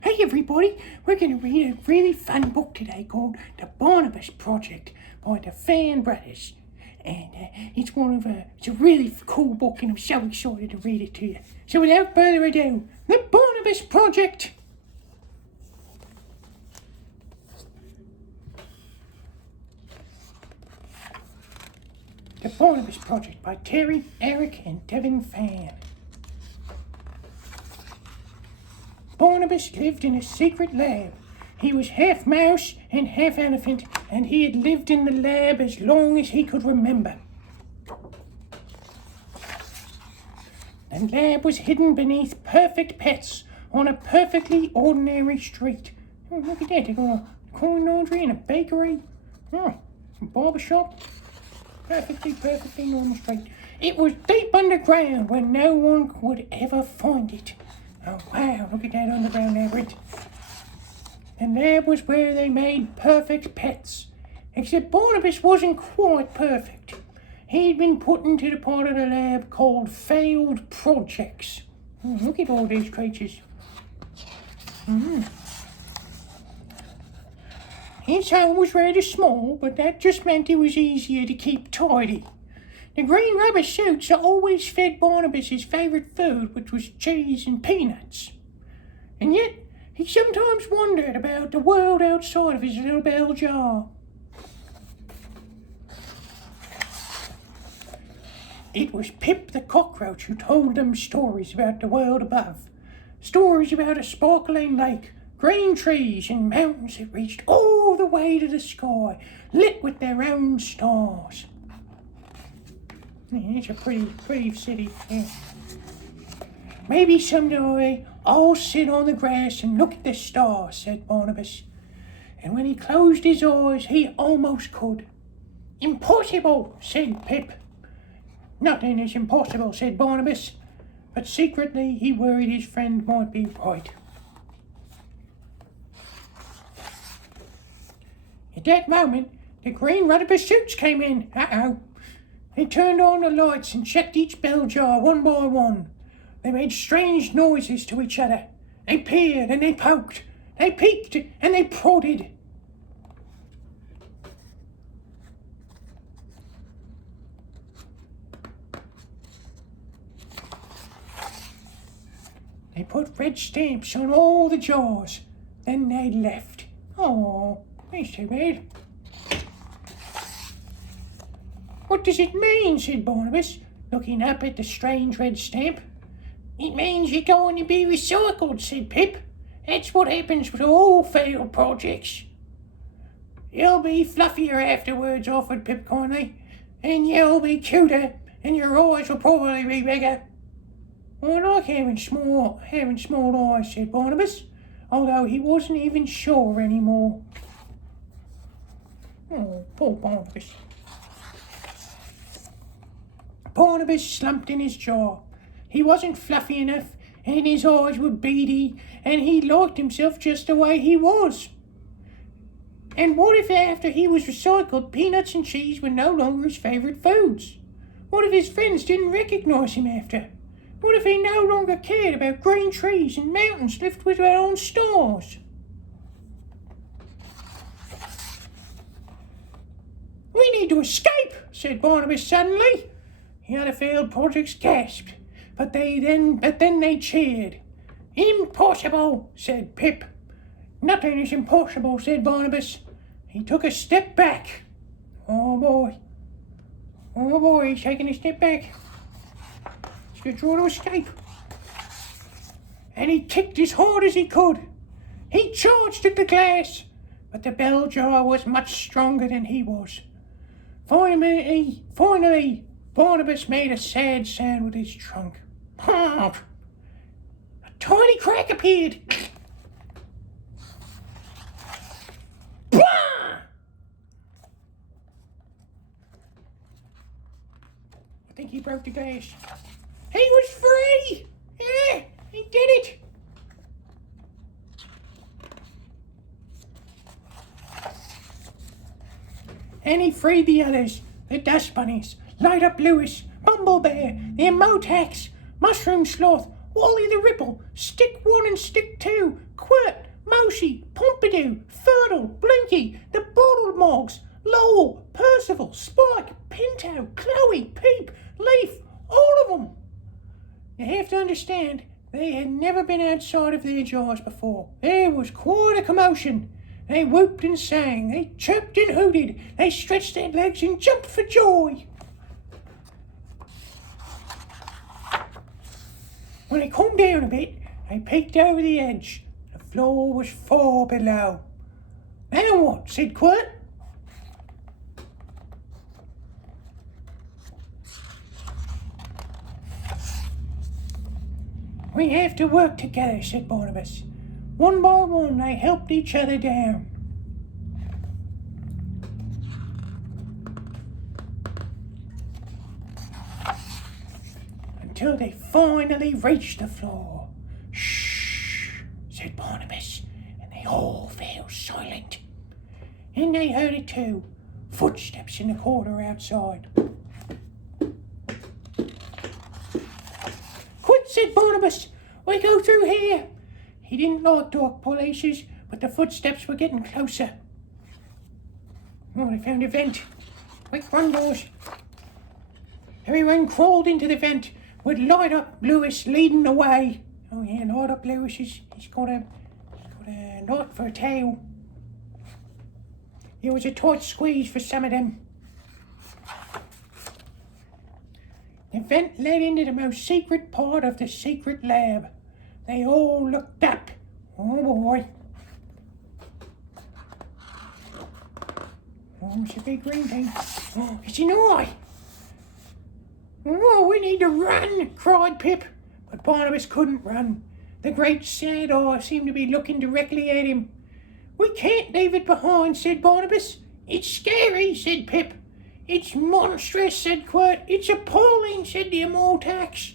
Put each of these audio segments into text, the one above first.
Hey everybody, we're going to read a really fun book today called The Barnabus Project by the Fan Brothers. And it's a really cool book and I'm so excited to read it to you. So without further ado, The Barnabus Project. The Barnabus Project by Terry, Eric, and Devin Fan. Barnabus lived in a secret lab. He was half mouse and half elephant, and he had lived in the lab as long as he could remember. The lab was hidden beneath perfect pets on a perfectly ordinary street. Oh, look at that, they got a coin laundry and a bakery. Oh, a barber shop. Perfectly normal street. It was deep underground where no one would ever find it. Oh wow, look at that underground labyrinth. The lab was where they made perfect pets. Except Barnabus wasn't quite perfect. He'd been put into the part of the lab called failed projects. Look at all these creatures. His home was rather small, but that just meant it was easier to keep tidy. The green rubber suits always fed Barnabas his favourite food, which was cheese and peanuts. And yet, he sometimes wondered about the world outside of his little bell jar. It was Pip the cockroach who told them stories about the world above. Stories about a sparkling lake, green trees and mountains that reached all the way to the sky, lit with their own stars. Yeah, it's a pretty city, yeah. Maybe someday I'll sit on the grass and look at the stars, said Barnabas. And when he closed his eyes, he almost could. Impossible, said Pip. Nothing is impossible, said Barnabas, but secretly he worried his friend might be right. At that moment, the green rubber suits came in. Uh-oh. They turned on the lights and checked each bell jar one by one. They made strange noises to each other. They peered and they poked. They peeked and they prodded. They put red stamps on all the jars. Then they left. Oh, that's too bad. What does it mean, said Barnabas, looking up at the strange red stamp. It means you're going to be recycled, said Pip. That's what happens with all failed projects. You'll be fluffier afterwards, offered Pip kindly, and you'll be cuter, and your eyes will probably be bigger. I like having small eyes, said Barnabas, although he wasn't even sure anymore. Oh, poor Barnabas. Barnabas slumped in his jar. He wasn't fluffy enough, and his eyes were beady, and he liked himself just the way he was. And what if after he was recycled, peanuts and cheese were no longer his favourite foods? What if his friends didn't recognise him after? What if he no longer cared about green trees and mountains lit with their own stars? We need to escape, said Barnabas suddenly. The other failed projects gasped, but then they cheered. Impossible, said Pip. Nothing is impossible, said Barnabas. He took a step back. Oh boy, he's taking a step back. He's going to try to escape. And he kicked as hard as he could. He charged at the glass, but the bell jar was much stronger than he was. Finally, Barnabas made a sad sound with his trunk. A tiny crack appeared. Bah! I think he broke the glass. He was free! Yeah, he did it! And he freed the others, the dust bunnies, Light Up Lewis, Bumble Bear, the Emotax, Mushroom Sloth, Wally the Ripple, Stick 1 and Stick 2, Quirt, Mousy, Pompidou, Fertile, Blinky, the Bottle Mogs, Lowell, Percival, Spike, Pinto, Chloe, Peep, Leaf, all of them. You have to understand, they had never been outside of their jars before. There was quite a commotion. They whooped and sang, they chirped and hooted, they stretched their legs and jumped for joy. When they calmed down a bit, they peeked over the edge. The floor was far below. Now what? Said Quirt. We have to work together, said Barnabus. One by one, they helped each other down. Until they finally reached the floor. Shh, said Barnabus, and they all fell silent. And they heard it too, footsteps in the corridor outside. Quick, said Barnabus, we go through here. He didn't like dark places, but the footsteps were getting closer. Oh, they found a vent. Quick, run, boys. Everyone crawled into the vent, with Light Up Lewis leading the way. Oh yeah, Light Up Lewis, he's got a knot for a tail. It was a tight squeeze for some of them. The vent led into the most secret part of the secret lab. They all looked up. Oh boy. Oh, it's a big green thing. Oh, it's an eye. Oh, we need to run, cried Pip. But Barnabus couldn't run. The great sad eye seemed to be looking directly at him. We can't leave it behind, said Barnabus. It's scary, said Pip. It's monstrous, said Quirt. It's appalling, said the Immortax.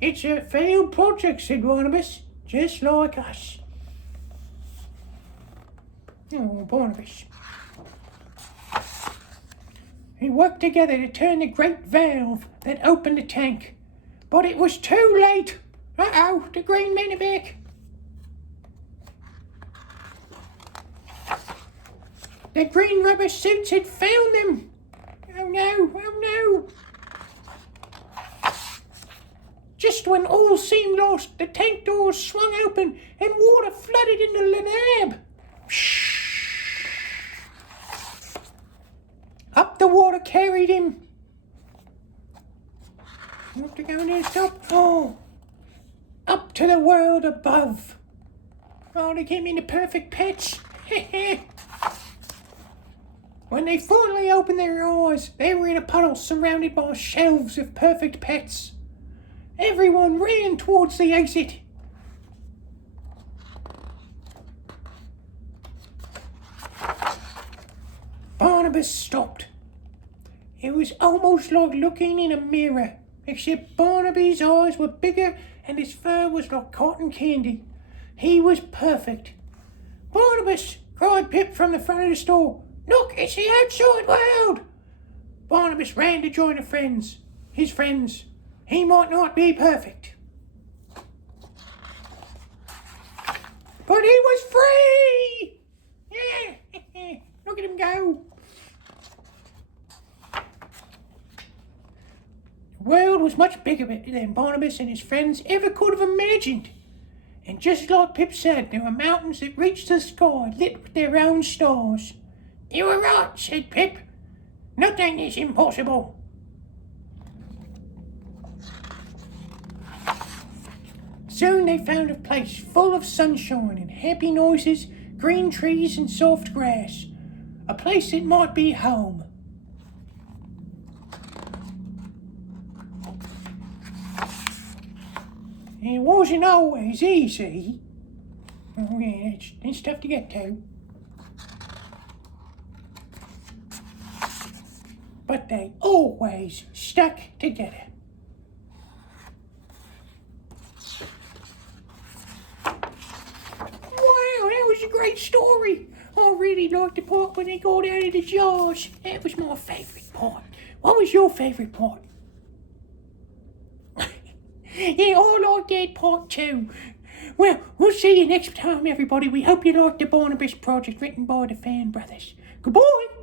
It's a failed project, said Barnabus, just like us. Oh, Barnabus. We worked together to turn the great valve that opened the tank. But it was too late. Uh-oh, the green men are back. The green rubber suits had found them. Oh no, oh no. Just when all seemed lost, the tank doors swung open and water flooded into the lab. Up the water carried him. Have to go near the top. Oh, up to the world above. Oh, they gave me the perfect pets. When they finally opened their eyes, they were in a puddle surrounded by shelves of perfect pets. Everyone ran towards the exit. Barnabus stopped. It was almost like looking in a mirror, except Barnaby's eyes were bigger and his fur was like cotton candy. He was perfect. Barnabus, cried Pip from the front of the store. Look, it's the outside world. Barnabus ran to join his friends. He might not be perfect, but he was free. Yeah, look at him go. The world was much bigger than Barnabus and his friends ever could have imagined. And just like Pip said, there were mountains that reached the sky, lit with their own stars. You were right, said Pip. Nothing is impossible. Soon they found a place full of sunshine and happy noises, green trees and soft grass. A place that might be home. It wasn't always easy. Oh yeah, it's tough to get to. But they always stuck together. Wow, that was a great story. I really liked the part when they got out of the jars. That was my favourite part. What was your favourite part? Yeah, I like that part too. Well, we'll see you next time, everybody. We hope you liked the Barnabus project written by the Fan Brothers. Goodbye.